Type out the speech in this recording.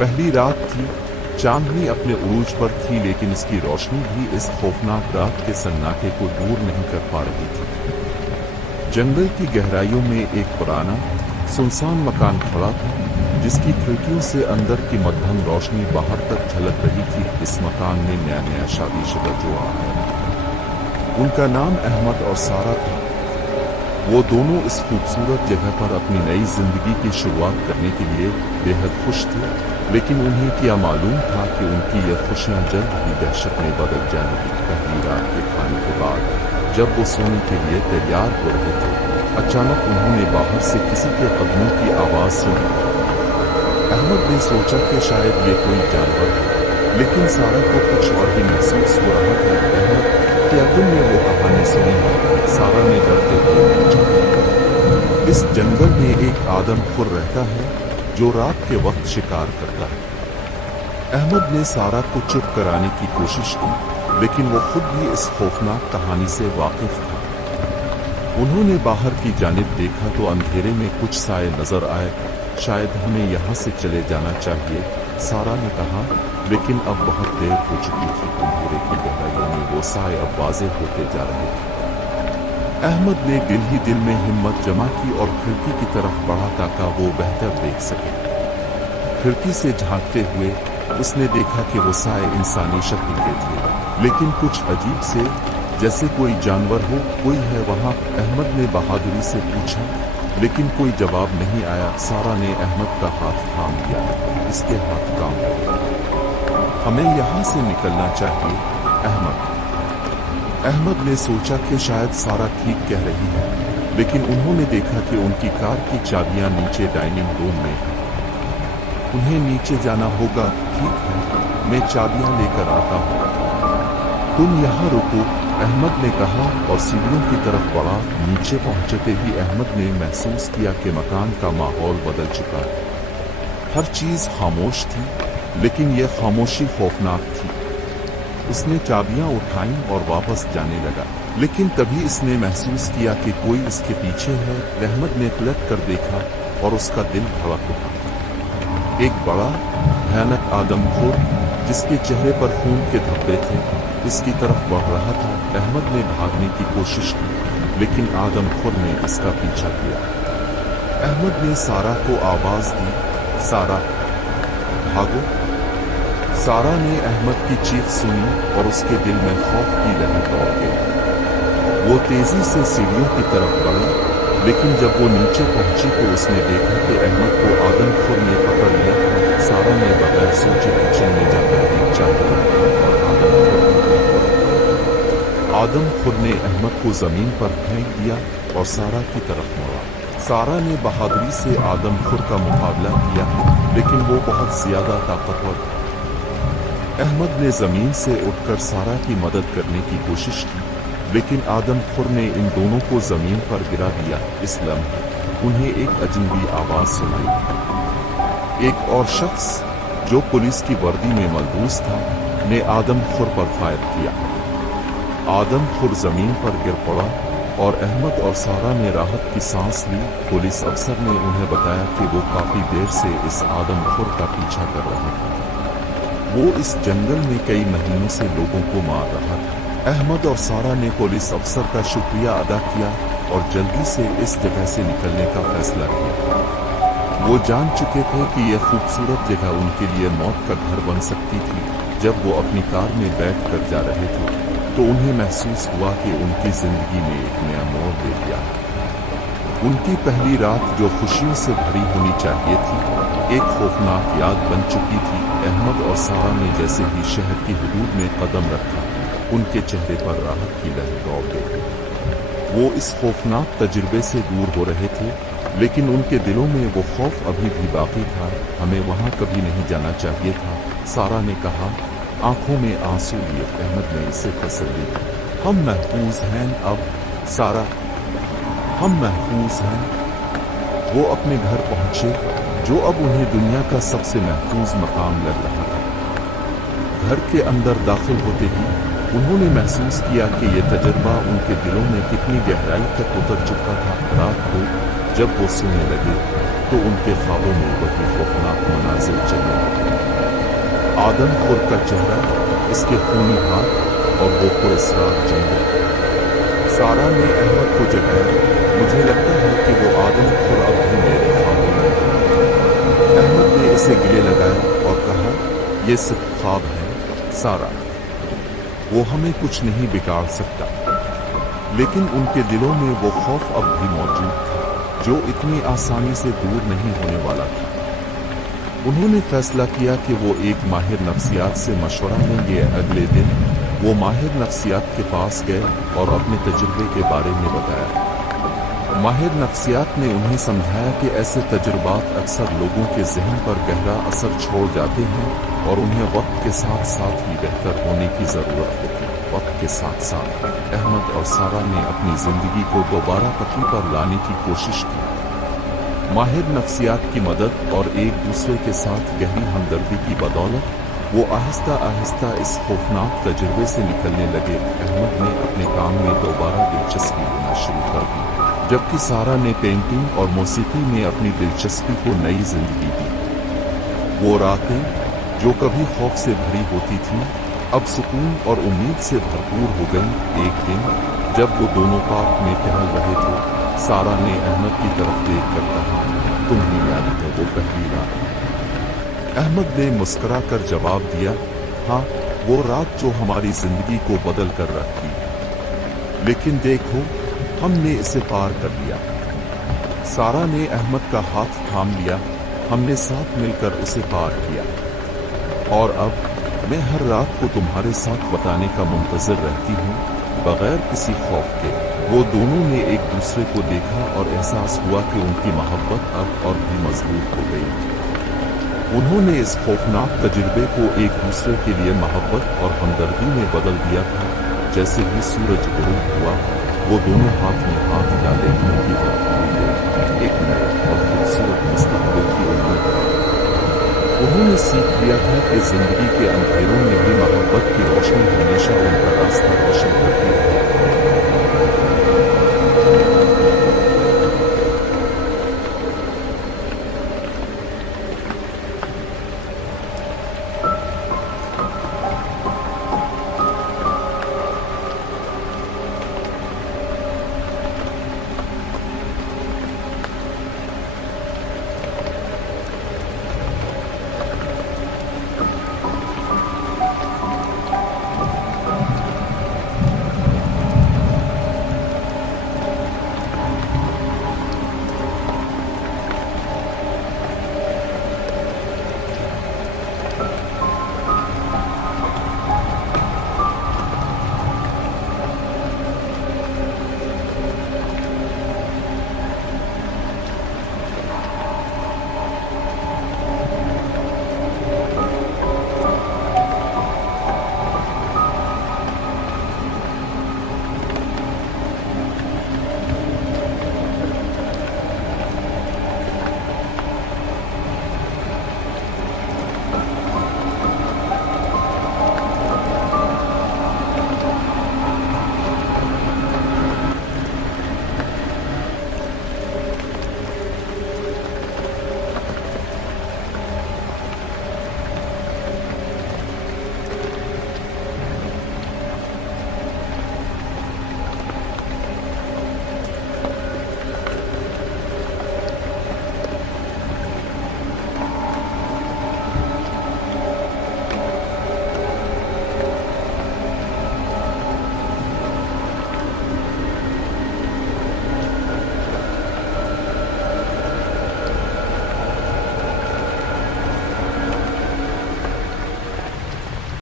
पहली रात थी। चांदनी अपने उरूज पर थी, लेकिन इसकी रोशनी भी इस खौफनाक रात के सन्नाटे को दूर नहीं कर पा रही थी। जंगल की गहराइयों में एक पुराना सुनसान मकान खड़ा था, जिसकी खिड़कियों से अंदर की मध्यम रोशनी बाहर तक झलक रही थी। इस मकान में नया नया शादीशुदा जोड़ा आया। उनका नाम अहमद और सारा था। वो दोनों इस खूबसूरत जगह पर अपनी नई जिंदगी की शुरुआत करने के लिए बेहद खुश थे, लेकिन उन्हें क्या मालूम था कि उनकी यह खुशियां जल्द ही दहशत में बदल जाएंगी। पहली रात के खाने के बाद जब वो सोने के लिए तैयार हो रहे थे, अचानक उन्होंने बाहर से किसी के कदमों की आवाज सुनी। अहमद ने सोचा कि शायद ये कोई जानवर है, लेकिन सारा को कुछ और ही महसूस हो रहा था। अहमद, क्या तुमने वो कहानी सुनी है? सारा ने डरते हुए पूछा। इस जंगल में एक आदमखोर रहता है जो रात के वक्त शिकार करता है। अहमद ने सारा को चुप कराने की कोशिश की, लेकिन वो खुद भी इस खौफनाक कहानी से वाकिफ था। उन्होंने बाहर की जानिब देखा तो अंधेरे में कुछ साए नजर आए। शायद हमें यहाँ से चले जाना चाहिए, सारा ने कहा, लेकिन अब बहुत देर हो चुकी थी। अंधेरे की गहराइयों में वो साए अब वाज़ेह होते जा रहे थे। अहमद ने दिल ही दिल में हिम्मत जमा की और खिड़की की तरफ बढ़ा ताकि वो बेहतर देख सके। खिड़की से झांकते हुए उसने देखा कि वो साए इंसानी शक्ल के थे, लेकिन कुछ अजीब से, जैसे कोई जानवर हो। कोई है वहाँ? अहमद ने बहादुरी से पूछा, लेकिन कोई जवाब नहीं आया। सारा ने अहमद का हाथ थाम लिया। इसके हाथ काम लगे। हमें यहाँ से निकलना चाहिए, अहमद ने सोचा कि शायद सारा ठीक कह रही है, लेकिन उन्होंने देखा कि उनकी कार की चाबियां नीचे डाइनिंग रूम में हैं। उन्हें नीचे जाना होगा। ठीक है, मैं चाबियां लेकर आता हूँ। तुम यहाँ रुको, अहमद ने कहा और सीढ़ियों की तरफ बढ़ा। नीचे पहुंचते ही अहमद ने महसूस किया कि मकान का माहौल बदल चुका है। हर चीज खामोश थी, लेकिन यह खामोशी खौफनाक थी। उसने चाबियां उठाईं और वापस जाने लगा, लेकिन तभी इसने महसूस किया कि कोई इसके पीछे है। अहमद ने पलट कर देखा और उसका दिल धड़क उठा। एक बड़ा भयानक आदमखोर, जिसके चेहरे पर खून के धब्बे थे, इसकी तरफ बढ़ रहा था। अहमद ने भागने की कोशिश की, लेकिन आदमखोर ने इसका पीछा किया। अहमद ने सारा को आवाज दी, सारा, भागो। सारा ने अहमद की चीख सुनी और उसके दिल में खौफ की लहर दौड़ गई। वो तेजी से सीढ़ियों की तरफ बढ़ी, लेकिन जब वो नीचे पहुंची तो उसने देखा कि अहमद को आदमखोर ने पकड़ लिया था। सारा ने बगैर सोचे किचन में जाकर एक चाकू आदमखोर ने अहमद को जमीन पर फेंक दिया और सारा की तरफ मुड़ा। सारा ने बहादुरी से आदमखोर का मुकाबला किया, लेकिन वो बहुत ज्यादा ताकतवर था। अहमद ने जमीन से उठकर सारा की मदद करने की कोशिश की, लेकिन आदमखोर ने इन दोनों को जमीन पर गिरा दिया। इस लम्हे उन्हें एक अजनबी आवाज सुनाई। एक और शख्स, जो पुलिस की वर्दी में मलबूस था, ने आदमखोर पर फायर किया। आदमखोर जमीन पर गिर पड़ा और अहमद और सारा ने राहत की सांस ली। पुलिस अफसर ने उन्हें बताया कि वो काफी देर से इस आदमखोर का पीछा कर रहा था। वो इस जंगल में कई महीनों से लोगों को मार रहा था। अहमद और सारा ने पुलिस अफसर का शुक्रिया अदा किया और जल्दी से इस जगह से निकलने का फैसला किया। वो जान चुके थे कि यह खूबसूरत जगह उनके लिए मौत का घर बन सकती थी। जब वो अपनी कार में बैठ कर जा रहे थे तो उन्हें महसूस हुआ कि उनकी जिंदगी में एक नया मोड़ ले लिया। उनकी पहली रात जो खुशियों से भरी होनी चाहिए थी, एक खौफनाक याद बन चुकी थी। अहमद और सारा ने जैसे ही शहर की हदूद में कदम रखा, उनके चेहरे पर राहत की लहर दौड़ गई। वो इस खौफनाक तजुर्बे से दूर हो रहे थे, लेकिन उनके दिलों में वो खौफ अभी भी बाकी था। हमें वहां कभी नहीं जाना चाहिए था, सारा ने कहा, आंखों में आंसू लिए। अहमद ने इसे तसल्ली दी। हम महफूज हैं अब, सारा, हम महफूज हैं। वो अपने घर पहुंचे, जो अब उन्हें दुनिया का सबसे महफूज मकाम लग रहा था। घर के अंदर दाखिल होते ही उन्होंने महसूस किया कि यह तजर्बा उनके दिलों में कितनी गहराई तक उतर चुका था। रात को जब वो सोने लगे तो उनके ख्वाबों में वही खौफनाक मनाजिर चलने लगे। आदम खुद का चेहरा, इसके खूनी हाथ और वो पुरस्कार जंगल। सारा ने अहमद को जगाया। मुझे लगता है कि वो आदम खुद अब भी मेरे ख्वाबों में है। अहमद ने इसे गले लगाया और कहा, ये सिर्फ ख्वाब है सारा, वो हमें कुछ नहीं बिगाड़ सकता। लेकिन उनके दिलों में वो खौफ अब भी मौजूद था, जो इतनी आसानी से दूर नहीं होने वाला था। उन्होंने फैसला किया कि वो एक माहिर नफ्सियात से मशवरा लेंगे। अगले दिन वो माहिर नफ्सियात के पास गए और अपने तजुर्बे के बारे में बताया। माहिर नफ्सियात ने उन्हें समझाया कि ऐसे तजुर्बात अक्सर लोगों के जहन पर गहरा असर छोड़ जाते हैं और उन्हें वक्त के साथ साथ ही बेहतर होने की ज़रूरत होती है। वक्त के साथ साथ अहमद और सारा ने अपनी ज़िंदगी को दोबारा पटरी पर लाने की कोशिश की। माहिर नफ्सियात की मदद और एक दूसरे के साथ गहरी हमदर्दी की बदौलत वो आहिस्ता आहिस्ता इस खौफनाक तजुर्बे से निकलने लगे। अहमद ने अपने काम में दोबारा दिलचस्पी लेना शुरू कर दी, जबकि सारा ने पेंटिंग और मौसीकी में अपनी दिलचस्पी को नई जिंदगी दी। वो रातें जो कभी खौफ से भरी होती थीं, अब सुकून और उम्मीद से भरपूर हो गई। एक दिन जब वो दोनों पार्क में टहल रहे थे, सारा ने अहमद की तरफ देखकर कहा, तुम्हें याद है वो पहली रात? अहमद ने मुस्कुरा कर जवाब दिया, हाँ, वो रात जो हमारी जिंदगी को बदल कर रख दी। लेकिन देखो, हमने इसे पार कर लिया। सारा ने अहमद का हाथ थाम लिया। हमने साथ मिलकर उसे पार किया और अब मैं हर रात को तुम्हारे साथ बताने का मुंतज़िर रहती हूँ, बगैर किसी खौफ के। वो दोनों ने एक दूसरे को देखा और एहसास हुआ कि उनकी मोहब्बत अब और भी मजबूत हो गई। उन्होंने इस खौफनाक तजुर्बे को एक दूसरे के लिए मोहब्बत और हमदर्दी में बदल दिया था। जैसे ही सूरज गुरूब हुआ, वो दोनों हाथ में हाथ डाले घर की तरफ एक नए और खूबसूरत मुस्तकबिल की उम्मीद। उन्होंने सीख लिया था कि जिंदगी के अंधेरों में